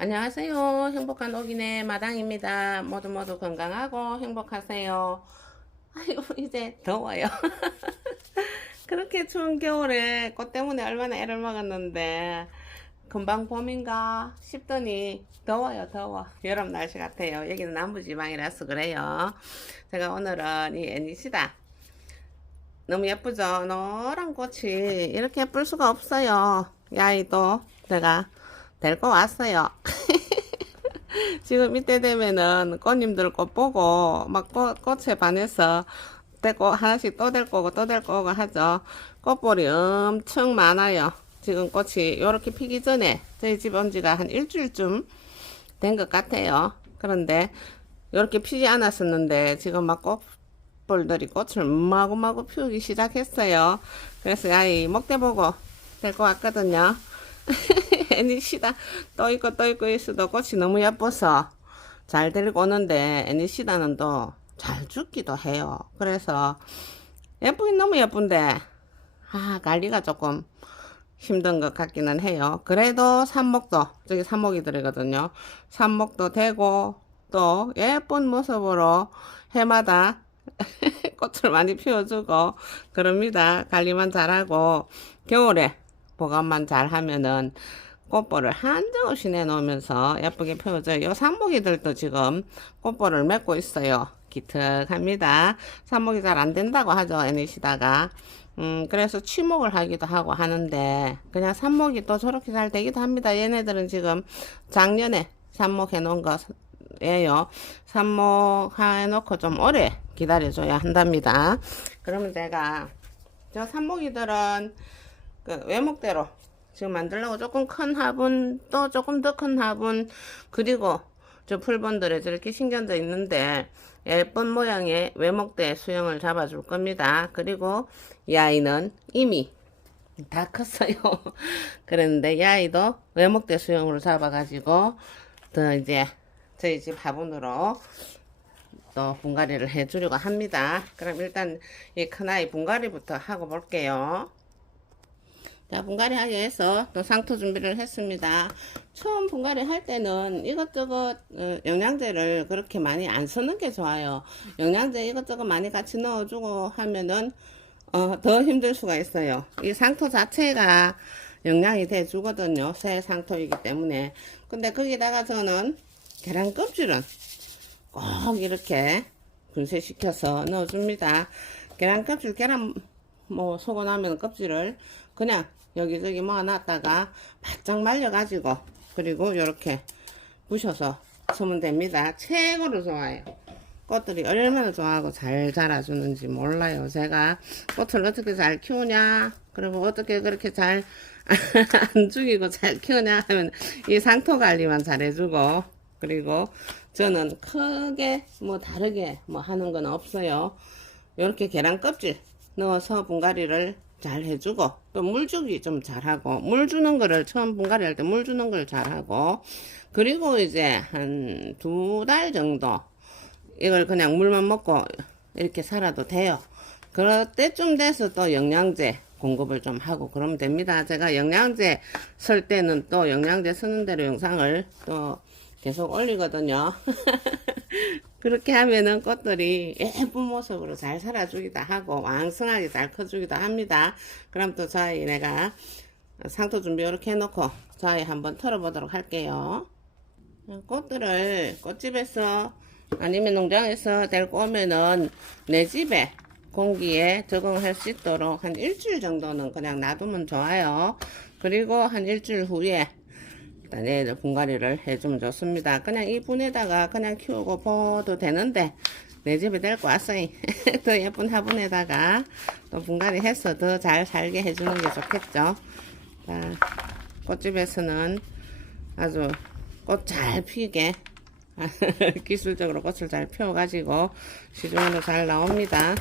안녕하세요. 행복한 오기네 마당입니다. 모두 모두 건강하고 행복하세요. 아이고, 이제 더워요. 그렇게 추운 겨울에 꽃 때문에 얼마나 애를 먹었는데, 금방 봄인가 싶더니 더워요, 더워. 여름 날씨 같아요. 여기는 남부지방이라서 그래요. 제가 오늘은 이 애니시다. 너무 예쁘죠? 노란 꽃이 이렇게 예쁠 수가 없어요. 야이도 제가 데리고 왔어요. 지금 이때 되면은 꽃님들 꽃 보고 막 꽃, 꽃에 반해서 데리고 하나씩 또 데리고 오고 또 데리고 오고 하죠. 꽃볼이 엄청 많아요. 지금 꽃이 이렇게 피기 전에 저희 집 온 지가 한 일주일쯤 된 것 같아요. 그런데 이렇게 피지 않았었는데 지금 막 꽃볼들이 꽃을 마구마구 피우기 시작했어요. 그래서 아이 목대 보고 데리고 왔거든요. 애니시다 또 있고 또 있고 있어도 꽃이 너무 예뻐서 잘 데리고 오는데 애니시다는 또 잘 죽기도 해요. 그래서 예쁘긴 너무 예쁜데 아 관리가 조금 힘든 것 같기는 해요. 그래도 삽목도 저기 삽목이 들어거든요. 삽목도 되고 또 예쁜 모습으로 해마다 꽃을 많이 피워주고 그럽니다. 관리만 잘하고 겨울에 보관만 잘하면은 꽃볼을 한정없이 내놓으면서 예쁘게 피워져요. 요 산모기들도 지금 꽃볼을 맺고 있어요. 기특합니다. 산모기 잘 안 된다고 하죠. 애니시다가. 음, 그래서 취목을 하기도 하고 하는데, 그냥 산목이 또 저렇게 잘 되기도 합니다. 얘네들은 지금 작년에 산목 해놓은 거예요. 산목 해놓고 좀 오래 기다려줘야 한답니다. 그러면 제가, 저 산목이들은 그 외목대로 지금 만들려고 조금 큰 화분, 또 조금 더 큰 화분, 그리고 저 풀본들에 저렇게 신경져 있는데, 예쁜 모양의 외목대 수영을 잡아줄 겁니다. 그리고 이 아이는 이미 다 컸어요. 그런데 이 아이도 외목대 수영으로 잡아가지고 더 이제 저희 집 화분으로 또 분갈이를 해주려고 합니다. 그럼 일단 이 큰아이 분갈이부터 하고 볼게요. 자, 분갈이 하기 위해서 또 상토 준비를 했습니다. 처음 분갈이 할 때는 이것저것 어, 영양제를 그렇게 많이 안 쓰는 게 좋아요. 영양제 이것저것 많이 같이 넣어주고 하면은 어, 더 힘들 수가 있어요. 이 상토 자체가 영양이 돼 주거든요. 새 상토이기 때문에. 근데 거기다가 저는 계란 껍질은 꼭 이렇게 분쇄시켜서 넣어줍니다. 계란 껍질, 계란 뭐 소고 나면 껍질을 그냥 여기저기 모아놨다가 바짝 말려가지고 그리고 이렇게 부셔서 쓰면 됩니다. 최고로 좋아요. 꽃들이 얼마나 좋아하고 잘 자라주는지 몰라요. 제가 꽃을 어떻게 잘 키우냐, 그리고 어떻게 그렇게 잘 안 죽이고 잘 키우냐 하면 이 상토 관리만 잘해주고 그리고 저는 크게 뭐 다르게 뭐 하는 건 없어요. 이렇게 계란 껍질 넣어서 분갈이를 잘 해주고 또 물주기 좀 잘하고 물 주는 거를 처음 분갈이 할 때 물 주는 걸 잘하고 그리고 이제 한 두 달 정도 이걸 그냥 물만 먹고 이렇게 살아도 돼요. 그럴 때쯤 돼서 또 영양제 공급을 좀 하고 그러면 됩니다. 제가 영양제 쓸 때는 또 영양제 쓰는 대로 영상을 또 계속 올리거든요. 그렇게 하면은 꽃들이 예쁜 모습으로 잘 살아주기도 하고 왕성하게 잘 커주기도 합니다. 그럼 또 저희 내가 상토 준비 이렇게 해놓고 저희 한번 털어보도록 할게요. 꽃들을 꽃집에서 아니면 농장에서 데리고 오면은 내 집에 공기에 적응할 수 있도록 한 일주일 정도는 그냥 놔두면 좋아요. 그리고 한 일주일 후에 얘들 분갈이를 해주면 좋습니다. 그냥 이 분에다가 그냥 키우고 보도 되는데 내 집에 데리고 왔어요. 더 예쁜 화분에다가 또 분갈이 해서 더 잘 살게 해주는 게 좋겠죠. 자, 꽃집에서는 아주 꽃 잘 피게 기술적으로 꽃을 잘 피워가지고 시중으로 잘 나옵니다.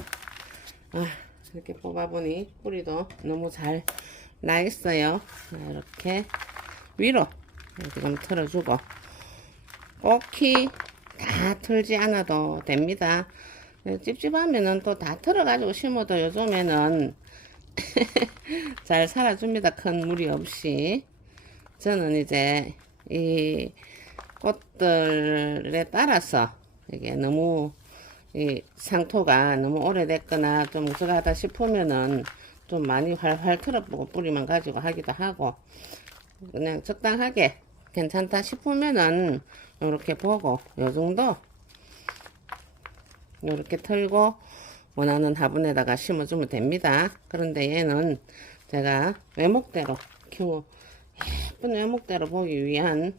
아, 이렇게 뽑아보니 뿌리도 너무 잘 나 있어요. 자, 이렇게 위로 좀 틀어주고 꼭히 다 틀지 않아도 됩니다. 찝찝하면은 또 다 틀어가지고 심어도 요즘에는 잘 살아줍니다. 큰 무리 없이. 저는 이제 이 꽃들에 따라서 이게 너무 이 상토가 너무 오래됐거나 좀 그러하다 싶으면은 좀 많이 활활 틀어보고 뿌리만 가지고 하기도 하고 그냥 적당하게 괜찮다 싶으면은 이렇게 보고 요 정도 이렇게 털고 원하는 화분에다가 심어주면 됩니다. 그런데 얘는 제가 외목대로 키우 예쁜 외목대로 보기 위한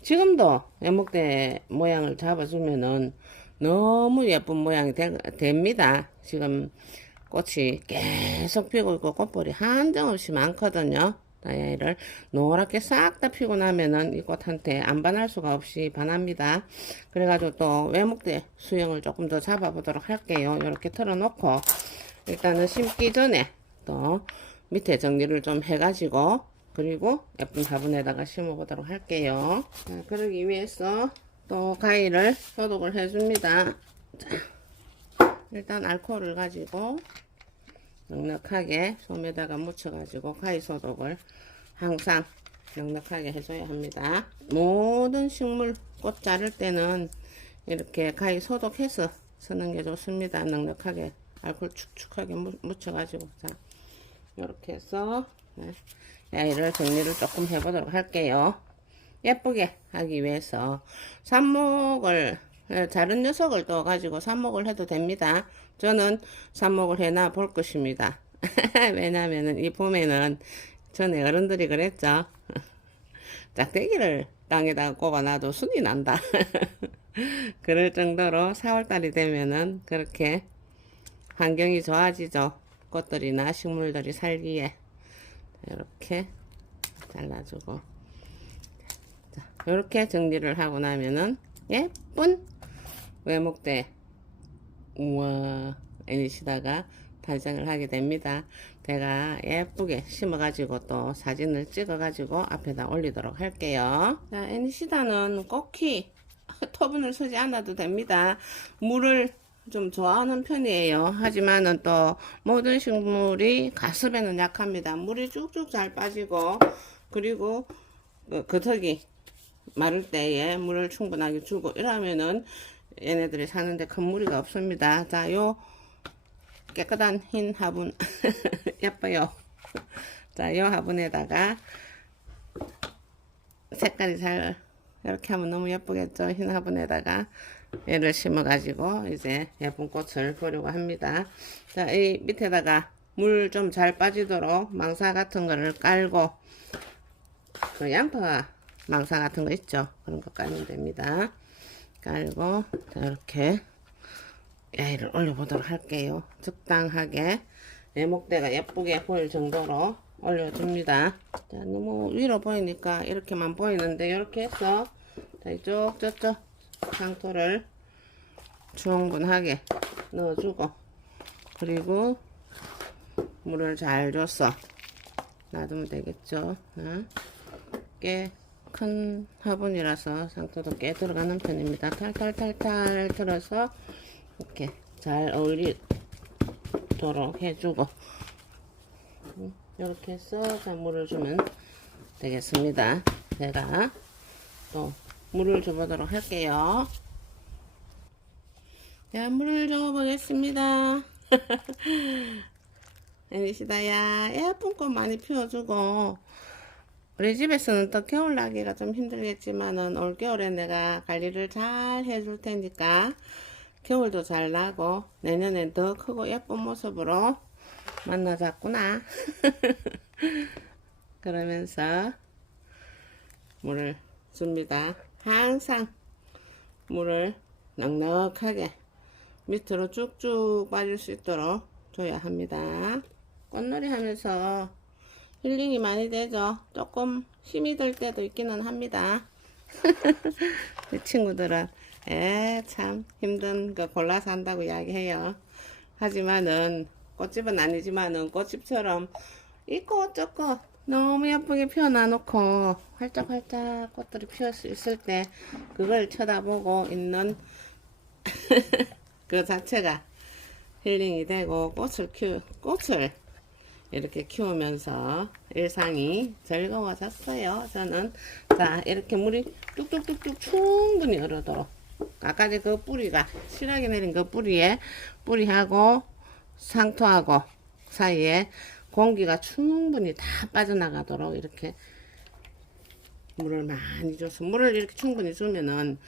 지금도 외목대 모양을 잡아주면은 너무 예쁜 모양이 되, 됩니다. 지금 꽃이 계속 피고 있고 꽃볼이 한정없이 많거든요. 다이아이를 노랗게 싹 다 피고 나면은 이 꽃한테 안 반할 수가 없이 반합니다. 그래가지고 또 외목대 수영을 조금 더 잡아보도록 할게요. 이렇게 틀어놓고 일단은 심기 전에 또 밑에 정리를 좀 해가지고 그리고 예쁜 화분에다가 심어보도록 할게요. 자, 그러기 위해서 또 가위를 소독을 해줍니다. 자, 일단 알코올을 가지고 넉넉하게 솜에다가 묻혀가지고 가위 소독을 항상 넉넉하게 해줘야 합니다. 모든 식물 꽃 자를 때는 이렇게 가위 소독해서 쓰는 게 좋습니다. 넉넉하게 알코올 축축하게 묻- 묻혀가지고 자 이렇게 해서 네, 야이를 정리를 조금 해보도록 할게요. 예쁘게 하기 위해서 삽목을 예, 다른 녀석을 또 가지고 삽목을 해도 됩니다. 저는 삽목을 해놔 볼 것입니다. 왜냐면은 이 봄에는 전에 어른들이 그랬죠. 짝대기를 땅에다 꼽아놔도 순이 난다. 그럴 정도로 4월달이 되면은 그렇게 환경이 좋아지죠. 꽃들이나 식물들이 살기에 이렇게 잘라주고 자, 이렇게 정리를 하고 나면은 예쁜 외목대 우와 애니시다가 탄생을 하게 됩니다. 제가 예쁘게 심어가지고 또 사진을 찍어가지고 앞에다 올리도록 할게요. 자, 애니시다는 꼭히 토분을 쓰지 않아도 됩니다. 물을 좀 좋아하는 편이에요. 하지만은 또 모든 식물이 가습에는 약합니다. 물이 쭉쭉 잘 빠지고 그리고 그 겉흙이 마를 때에 물을 충분하게 주고 이러면은 얘네들이 사는데 큰 무리가 없습니다. 자, 요 깨끗한 흰 화분 예뻐요. 자, 요 화분에다가 색깔이 잘 이렇게 하면 너무 예쁘겠죠. 흰 화분에다가 얘를 심어가지고 이제 예쁜 꽃을 보려고 합니다. 자, 이 밑에다가 물 좀 잘 빠지도록 망사 같은 거를 깔고 그 양파 망사 같은 거 있죠. 그런 거 깔면 됩니다. 깔고 자, 이렇게 야이를 올려보도록 할게요. 적당하게 내목대가 예쁘게 보일 정도로 올려줍니다. 자, 너무 위로 보이니까 이렇게만 보이는데 이렇게 해서 자, 이쪽 저쪽 상토를 충분하게 넣어주고 그리고 물을 잘 줘서 놔두면 되겠죠. 어? 꽤 큰 화분이라서 상토도 꽤 들어가는 편입니다. 탈탈탈탈 들어서 이렇게 잘 어울리도록 해주고 이렇게 해서 자, 물을 주면 되겠습니다. 제가 또 물을 줘보도록 할게요. 자, 물을 줘보겠습니다. 애니시다야, 예쁜 꽃 많이 피워주고, 우리 집에서는 또 겨울 나기가 좀 힘들겠지만은, 올겨울에 내가 관리를 잘 해줄 테니까, 겨울도 잘 나고, 내년엔 더 크고 예쁜 모습으로 만나자꾸나. 그러면서, 물을 줍니다. 항상 물을 넉넉하게 밑으로 쭉쭉 빠질 수 있도록 줘야 합니다. 꽃놀이 하면서 힐링이 많이 되죠. 조금 힘이 들 때도 있기는 합니다. 이 친구들은 에 참 힘든 거 골라서 한다고 이야기해요. 하지만은 꽃집은 아니지만은 꽃집처럼 이꽃 저꽃 너무 예쁘게 피워놔 놓고 활짝활짝 꽃들이 피어 있을 때 그걸 쳐다보고 있는 그 자체가 힐링이 되고 꽃을 키우 꽃을 이렇게 키우면서 일상이 즐거워졌어요. 저는 자 이렇게 물이 뚝뚝뚝뚝 충분히 얼어도록 아까 그 뿌리가 실하게 내린 그 뿌리에 뿌리하고 상토하고 사이에 공기가 충분히 다 빠져나가도록 이렇게 물을 많이 줘서 물을 이렇게 충분히 주면은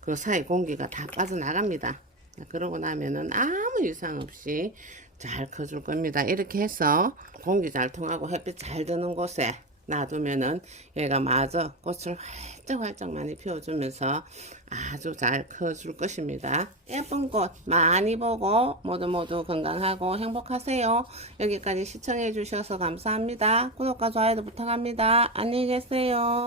그 사이 공기가 다 빠져나갑니다. 그러고 나면은 아무 이상 없이 잘 커줄 겁니다. 이렇게 해서 공기 잘 통하고 햇빛 잘 드는 곳에 놔두면은 얘가 마저 꽃을 활짝 활짝 많이 피워주면서 아주 잘 커줄 것입니다. 예쁜 꽃 많이 보고 모두 모두 건강하고 행복하세요. 여기까지 시청해 주셔서 감사합니다. 구독과 좋아요도 부탁합니다. 안녕히 계세요.